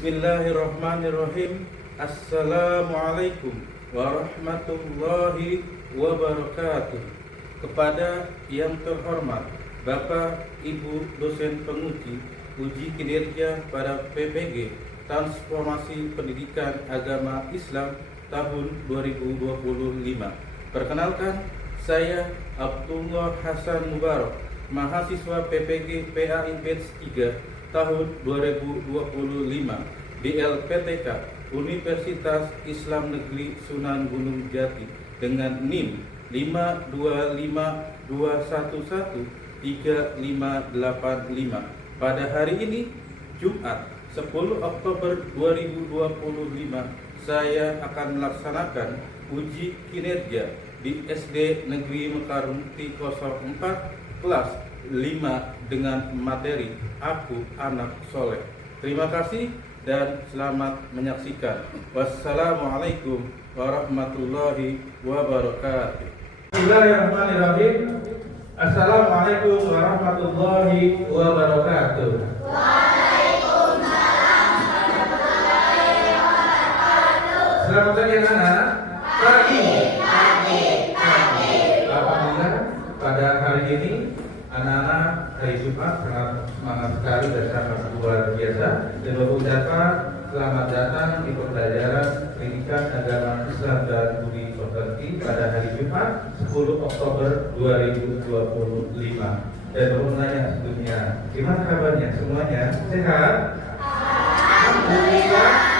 Bismillahirrahmanirrahim. Assalamualaikum warahmatullahi wabarakatuh. Kepada yang terhormat Bapak Ibu dosen penguji uji kinerja pada PPG Transformasi Pendidikan Agama Islam tahun 2025. Perkenalkan, saya Abdullah Hasan Mubarak, mahasiswa PPG PAI Batch 3 tahun 2025 di LPTK Universitas Islam Negeri Sunan Gunung Jati dengan NIM 525113585. Pada hari ini Jumat 10 Oktober 2025 saya akan melaksanakan uji kinerja di SD Negeri Mekarumti 04 kelas 5 dengan materi Aku Anak Soleh. Terima kasih dan selamat menyaksikan. Wassalamualaikum warahmatullahi wabarakatuh. Bismillahirrahmanirrahim. Assalamualaikum warahmatullahi wabarakatuh. Waalaikumsalam warahmatullahi wabarakatuh. Selamat pagi anak-anak. Pagi. Alhamdulillah pada hari ini anak-anak hari Jumat sangat semangat sekali dan sangat luar biasa, dan mengucapkan selamat datang di pembelajaran pendidikan agama Islam dan budi pekerti pada hari Jumat 10 Oktober 2025. Dan mau menanya sebelumnya, gimana kabarnya semuanya? Sehat? Alhamdulillah.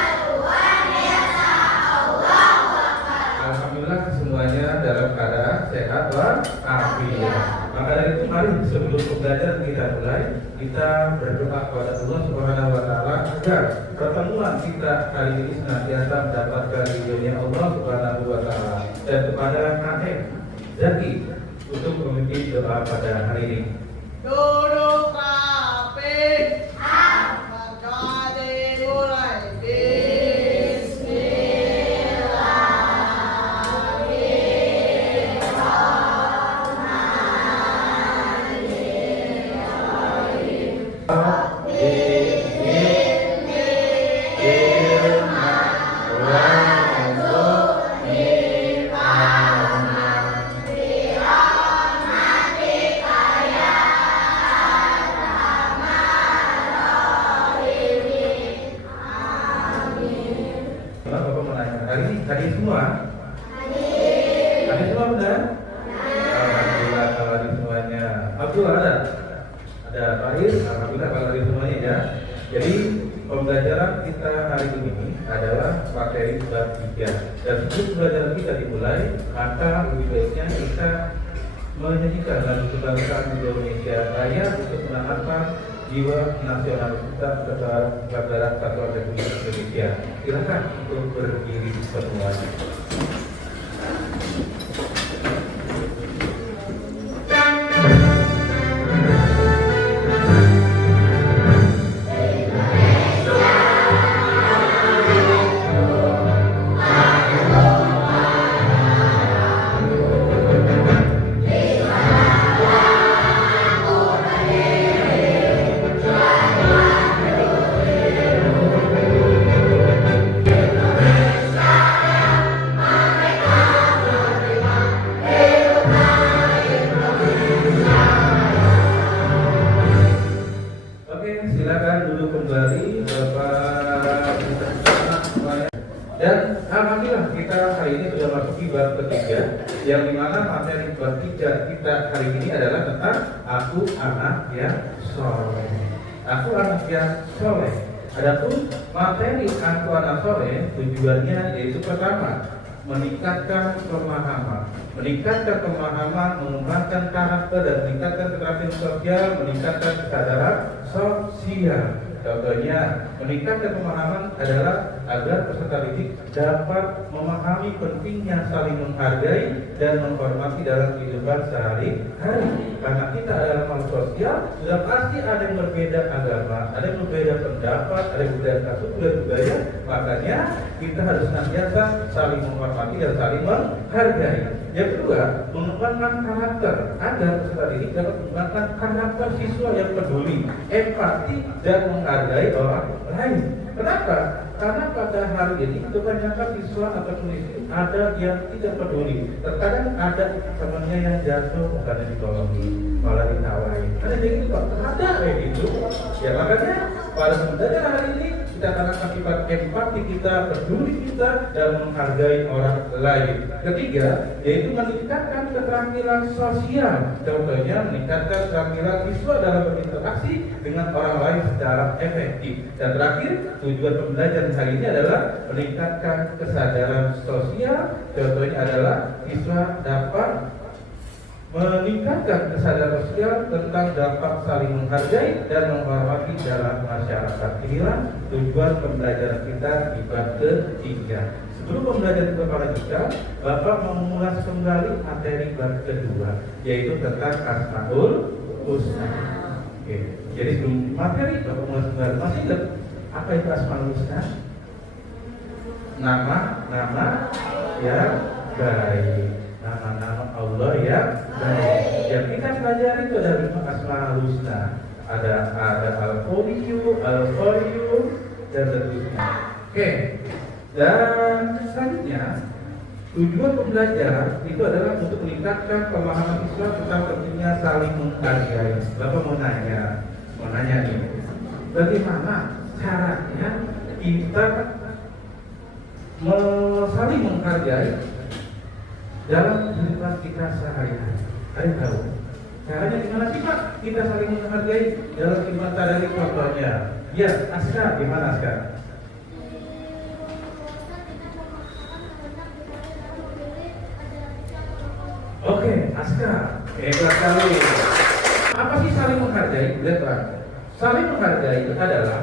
Alhamdulillah semuanya dalam keadaan sehat walafiat. Maka dari itu mari sebelum pembelajaran kita mulai, kita berdoa kepada Allah Subhanahu wa taala agar pertemuan kita hari ini senantiasa mendapatkan ridhonya Allah Subhanahu wa taala, dan kepada KM Zaki untuk memimpin doa pada hari ini. Duduk rapi. Maka dimulai. Tadi semua? Tadi semua benar? Alhamdulillah kalau di semuanya. Abdullah ada? Ada Fahir? Alhamdulillah kalau di semuanya ya. Jadi pembelajaran kita hari ini adalah materi bab 3. Dan sebelum pembelajaran kita dimulai, maka lebih baiknya kita menyanyikan lagu kebangsaan Indonesia Raya untuk menanamkan jiwa nasional kita kepada negara Kesatuan Republik Indonesia. Silakan untuk berdiri semuanya. Dan alhamdulillah kita hari ini sudah masuk bab ketiga, yang dimana materi bab 3 kita hari ini adalah tentang Aku Anak yang Soleh. Aku Anak yang Soleh. Adapun materi Aku Anak Soleh tujuannya yaitu pertama, meningkatkan pemahaman, mengembangkan karakter dan meningkatkan keterampilan sosial, meningkatkan kesadaran sosial. Contohnya, meningkatkan pemahaman adalah agar peserta didik dapat memahami pentingnya saling menghargai dan menghormati dalam kehidupan sehari-hari. Karena kita adalah makhluk sosial, sudah pasti ada yang berbeda agama, ada yang berbeda pendapat, ada yang berbeda suku dan budaya. Makanya kita harus senantiasa saling menghormati dan saling menghargai. Yang kedua, mengembangkan karakter agar peserta didik dapat mengembangkan karakter siswa yang peduli, empati, dan menghargai orang lain. Kenapa? Karena pada hari ini kebanyakan siswa atau siswi ada yang tidak peduli. Terkadang ada temannya yang jatuh, bukannya ditolongi, malah ditawain. Ada yang gitu, ada kayak gitu. Ya makanya pada sebenarnya hari ini kita akan sifat empati kita, peduli kita, dan menghargai orang lain. Ketiga, yaitu meningkatkan keterampilan sosial. Contohnya meningkatkan keterampilan siswa dalam berinteraksi dengan orang lain secara efektif. Dan terakhir, tujuan pembelajaran hari ini adalah meningkatkan kesadaran sosial. Contohnya adalah siswa dapat meningkatkan kesadaran sosial tentang dampak saling menghargai dan menghormati dalam masyarakat. Inilah tujuan pembelajaran kita di bab ketiga. Sebelum pembelajaran kita lanjutkan, Bapak mengulas kembali materi bab kedua, yaitu tentang Asmaul Husna. Oke. Jadi sebelum materi Bapak mengulas kembali, masih ingat apa itu Asmaul Husna? Nama-nama yang baik, nama-nama Allah yang baik. Yang kita pelajari itu ada 5 Asmaul Husna. Ada Al-Qawiyyu, Al-Qariyyu, dan seterusnya. Oke. Dan selanjutnya, tujuan pembelajaran itu adalah untuk meningkatkan pemahaman siswa tentang pentingnya saling menghargai. Bapak mau nanya nih, bagaimana caranya kita saling menghargai dalam kehidupan kita sehari-hari? Ada tahu? Caranya gimana sih Pak? Kita saling menghargai dalam kehidupan sehari-hari, contohnya. Ya, Aska, gimana Aska? Oke, Aska, hebat sekali. Apa sih saling menghargai? Lihat Pak, saling menghargai itu adalah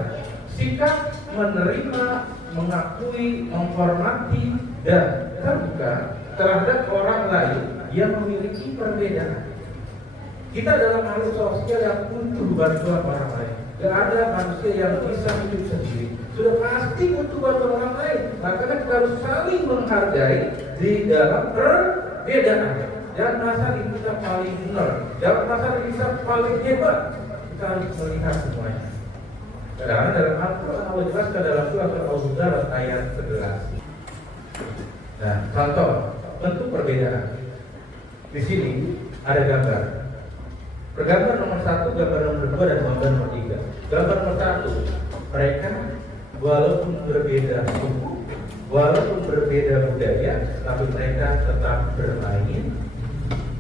sikap menerima, mengakui, menghormati, dan terbuka terhadap orang lain yang memiliki perbedaan. Kita dalam makhluk sosial yang butuh bantuan orang lain. Tidak ada manusia yang bisa hidup sendiri. Sudah pasti butuh bantuan orang lain. Makanya kita harus saling menghargai di dalam perbedaan. Jangan merasa diri kita paling benar, jangan merasa diri kita paling hebat. Kita harus melihat semuanya. Karena dalam Al-Quran Allah jelaskan dalam surat Al-Hujurat ayat 11. Nah, contoh bentuk perbedaan. Di sini ada gambar. Gambar nomor 1, gambar nomor 2, dan gambar nomor 3. Gambar nomor 1, mereka walaupun berbeda suku, walaupun berbeda budaya, tapi mereka tetap bermain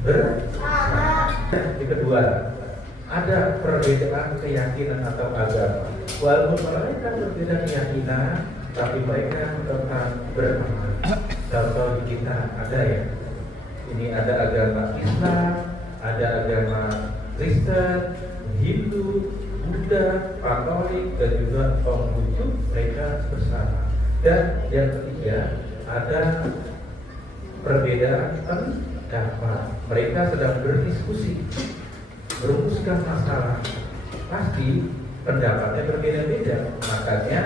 bersama. Yang kedua, ada perbedaan keyakinan atau agama. Walaupun mereka berbeda keyakinan, tapi mereka tetap bermain. Contoh di kita ada ya, ini ada agama Islam, ada agama Kristen, Hindu, Buddha, Katolik, dan juga Konghucu, mereka bersama. Dan yang ketiga, ada perbedaan pendapat. Mereka sedang berdiskusi, merumuskan masalah. Pasti pendapatnya berbeda-beda. Makanya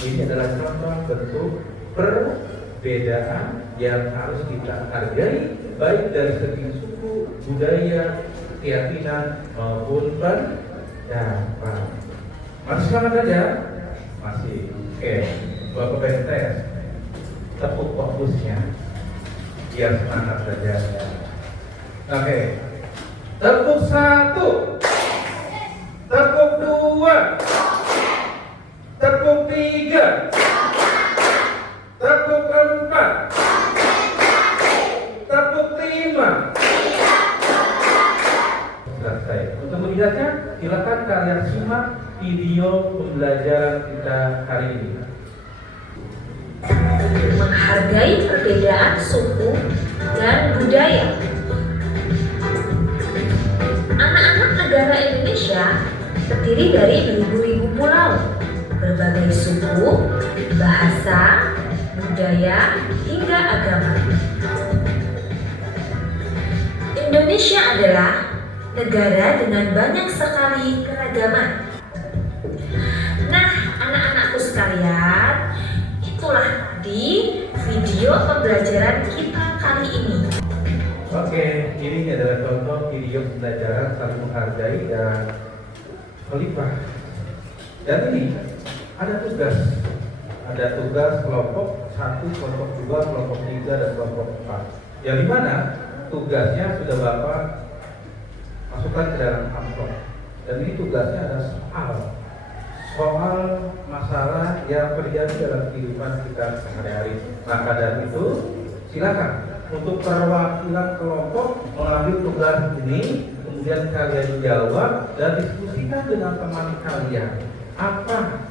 ini adalah contoh bentuk perbedaan yang harus kita hargai, baik dari segi suku, budaya, keyakinan maupun pendapat. Masih semangat aja? Masih. Oke, Bapak pengen tes. Tepuk fokusnya biar semangat saja. Oke. Tepuk 1, tepuk 2, tepuk 3, tepuk 4, tepuk 5. Selesai. Untuk melihatnya, silakan kalian simak video pembelajaran kita hari ini. Menghargai perbedaan suku dan budaya. Anak-anak negara Indonesia terdiri dari beribu-ribu pulau, berbagai suku, bahasa, budaya, hingga agama. Indonesia adalah negara dengan banyak sekali keragaman. Nah, anak-anakku sekalian, itulah tadi video pembelajaran kita kali ini. ini adalah contoh video pembelajaran saling menghargai dan melimpah. Dan ini ada tugas kelompok 1, kelompok 2, kelompok 3, dan kelompok 4. Yang dimana tugasnya sudah Bapak masukkan ke dalam amplop. Dan ini tugasnya ada soal masalah yang terjadi dalam kehidupan kita sehari-hari. Maka dari itu silakan untuk perwakilan kelompok mengambil tugas ini, kemudian kalian jawab dan diskusikan dengan teman kalian apa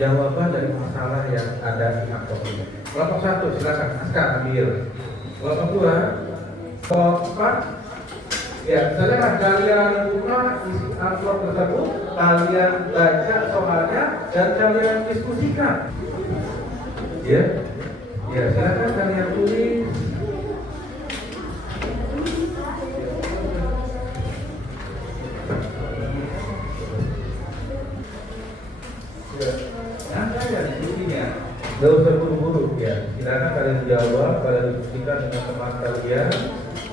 jawaban dari masalah yang ada di amplop ini. Kelompok 1 silakan Askar ambil. Kelompok 2, kelompok 4. Ya, silakan kalian buka isi amplop tersebut, kalian baca soalnya dan kalian diskusikan. Ya, silakan kalian tulis. Gak usah buru-buru ya, silakan kalian jawab, kalian diskusikan dengan teman kalian.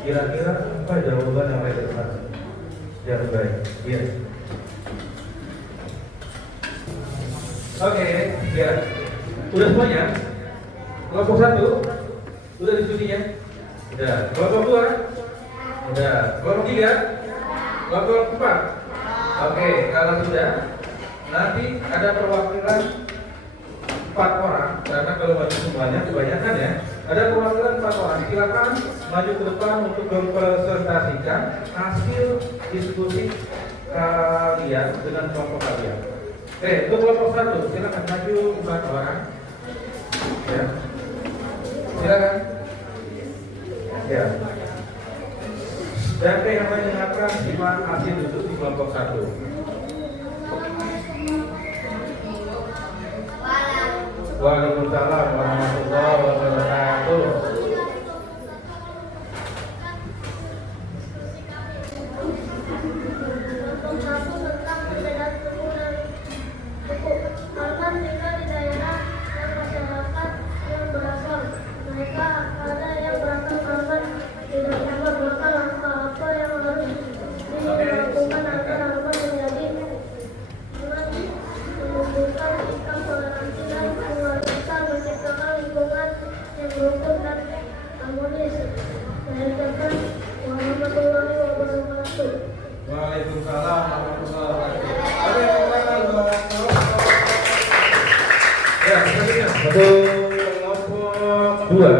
Kira-kira apa jawaban yang mereka kasih? Yang baik, ya. Oke, ya. Udah semuanya? Kelompok 1 udah diskusinya? Udah. Kelompok 2? Udah. Kelompok 3? Kelompok 4? Oke, kalau sudah, nanti ada perwakilan 4 orang, karena kalau maju semuanya kebanyakan ya. Ada perwakilan 4 orang. Silakan maju ke depan untuk mempresentasikan hasil diskusi kalian dengan kelompok kalian. Oke, untuk kelompok 1 silakan maju 4 orang. Ya, silakan. Ya. Dan yang mendengarkan simak hasil diskusi kelompok 1. Waalaikumsalam warahmatullahi wabarakatuh. Kelompok 1 tentang perbedaan suku dan suku. Alman tinggal di daerah dan masyarakat yang beragam. Mereka ada yang beragam Alman tidak sama, maka langkah apa yang harus dilakukan agar Alman menjadi menumbuhkan sikap toleransi dan bisa menciptakan lingkungan yang rukun dan harmonis. Waalaikumsalam warahmatullahi wabarakatuh. Waalaikumsalam warahmatullahi wabarakatuh. Ya, selanjutnya untuk kelompok 2.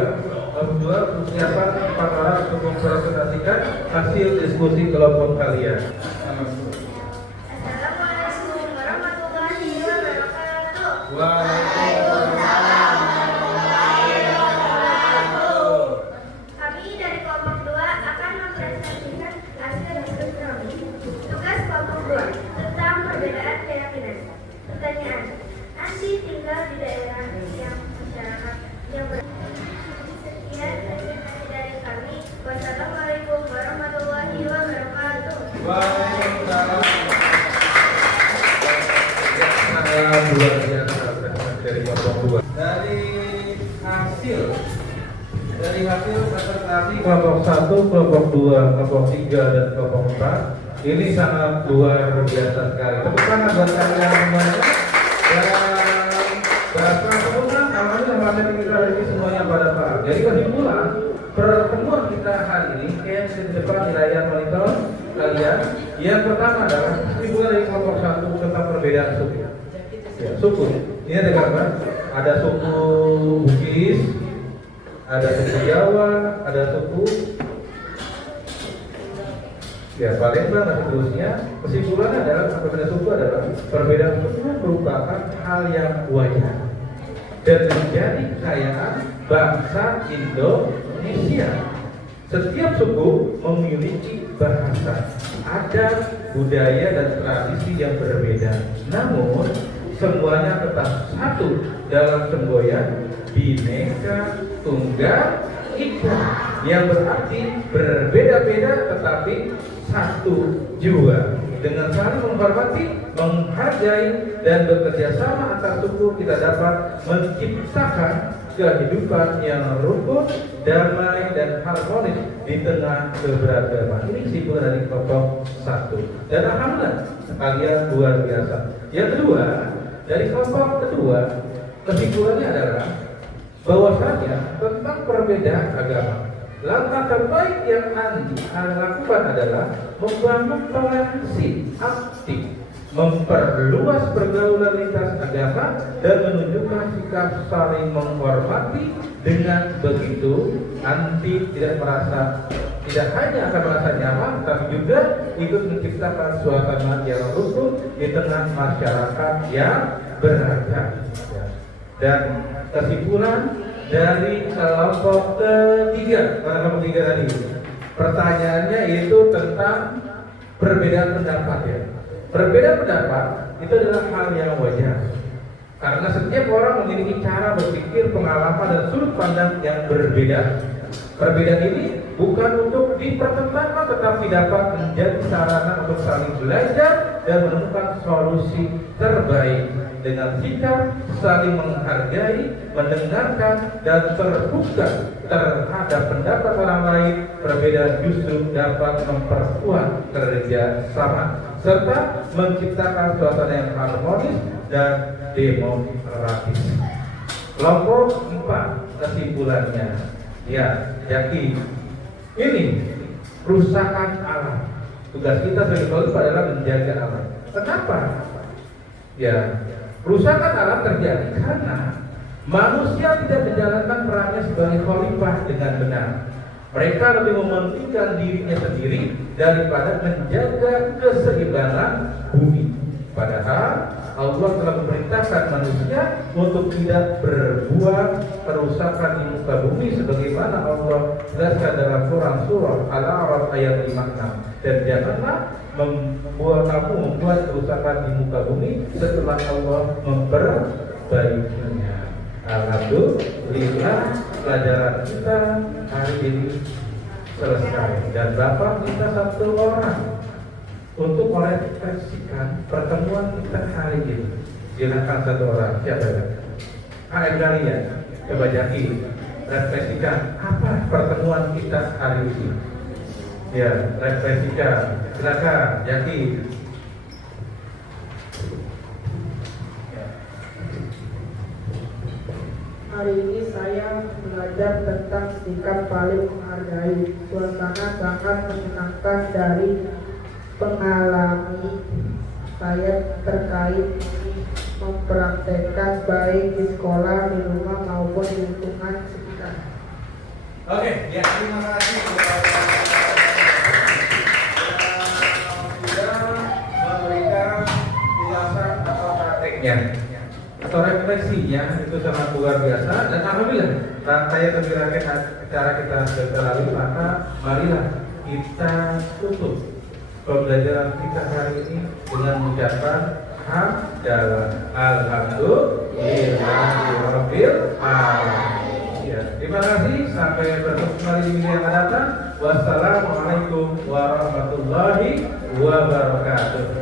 Kelompok 2 persiapan 4 orang untuk mempresentasikan hasil diskusi kelompok kalian. Assalamualaikum warahmatullahi wabarakatuh. Waalaikumsalam warahmatullahi wabarakatuh. Kami dari kelompok 2 akan mempresentasikan hasil diskusi kami. Tugas kelompok 2 tentang perbedaan keyakinan. Pertanyaan: Andi tinggal di daerah yang masyarakat yang sekian dari kami. Wassalamualaikum warahmatullahi wabarakatuh. Waalaikumsalam. Sangat luar biasa dari kelompok 2. Dari hasil presentasi kelompok 1, kelompok 2, kelompok 3, dan kelompok 4 ini sangat luar biasa sekali. Tepuk tangan buat kalian semuanya. Dan bahasa kemudian alhamdulillah materi kita hari ini semuanya pada paham. Jadi kesimpulan pertemuan kita hari ini kayak di depan di layar monitor kalian. Yang pertama adalah kesimpulan dari kelompok 1 tentang perbedaan suku. Ya, suku. Ini ada gambar. Ada suku Bugis, ada suku Jawa, ada suku Palembang dan seterusnya. Kesimpulannya adalah perbedaan suku adalah perbedaan suku merupakan hal yang wajar dan menjadi kekayaan bangsa Indonesia. Setiap suku memiliki bahasa, adat, budaya, dan tradisi yang berbeda. Namun semuanya tetap satu dalam semboyan Bhinneka Tunggal Ika, yang berarti berbeda-beda tetapi satu jua. Dengan saling menghormati, menghargai, dan bekerja sama antar suku, kita dapat menciptakan kehidupan yang rukun, damai dan harmonis di tengah keberagaman. Ini kesimpulan dari kelompok 1. Dan alhamdulillah sekalian luar biasa. Yang kedua, dari kelompok kedua, kesimpulannya adalah bahwasanya tentang perbedaan agama. Langkah terbaik yang Anda lakukan adalah membangun toleransi aktif, memperluas pergaulan lintas agama, dan menunjukkan sikap saling menghormati. Dengan begitu, nanti tidak hanya akan merasa nyaman, tapi juga ikut menciptakan suasana yang rukun di tengah masyarakat yang beragam. Dan kesimpulan dari kelompok ketiga, tadi pertanyaannya itu tentang perbedaan pendapat ya. Perbedaan pendapat itu adalah hal yang wajar karena setiap orang memiliki cara berpikir, pengalaman dan sudut pandang yang berbeda. Perbedaan ini bukan untuk dipertentangkan, tetapi dapat menjadi sarana untuk saling belajar dan menemukan solusi terbaik. Dengan sikap saling menghargai, mendengarkan, dan terbuka terhadap pendapat orang lain, perbedaan justru dapat memperkuat kerja sama serta menciptakan suasana yang harmonis dan demokratis. Kelompok 4 kesimpulannya, ya, yakin ini kerusakan alam. Tugas kita sebagai khalifah adalah menjaga alam. Kenapa? Ya, kerusakan alam terjadi karena manusia tidak menjalankan perannya sebagai khalifah dengan benar. Mereka lebih mementingkan dirinya sendiri daripada menjaga keseimbangan bumi. Padahal Allah telah memerintahkan manusia untuk tidak berbuat kerusakan di muka bumi sebagaimana Allah jelaskan dalam surah Al-A'raf ayat 56. Dan janganlah membuat kerusakan di muka bumi setelah Allah memperbaikinya. Alhamdulillah, pelajaran kita hari ini selesai dan Bapak minta satu orang untuk merefleksikan pertemuan kita hari ini. Silakan satu orang, siapa ya? KM kalian, coba Jaki refleksikan apa pertemuan kita hari ini. Ya, refleksikan. Silakan Jaki. Hari ini saya belajar tentang sikap saling menghargai. Suasana sangat menyenangkan dari pengalaman saya terkait mempraktekkan baik di sekolah, di rumah maupun di lingkungan sekitar. Oke, ya terima kasih sudah memberikan ulasan atau prakteknya atau refleksinya itu sangat luar biasa. Dan alhamdulillah rangkaian kegiatan acara kita sudah terlalu, maka marilah kita tutup pembelajaran kita hari ini dengan mengucapkan hamdalah alhamdulillahirabbil alamin. Ya, terima kasih, sampai bertemu kembali di video yang akan datang. Wassalamualaikum warahmatullahi wabarakatuh.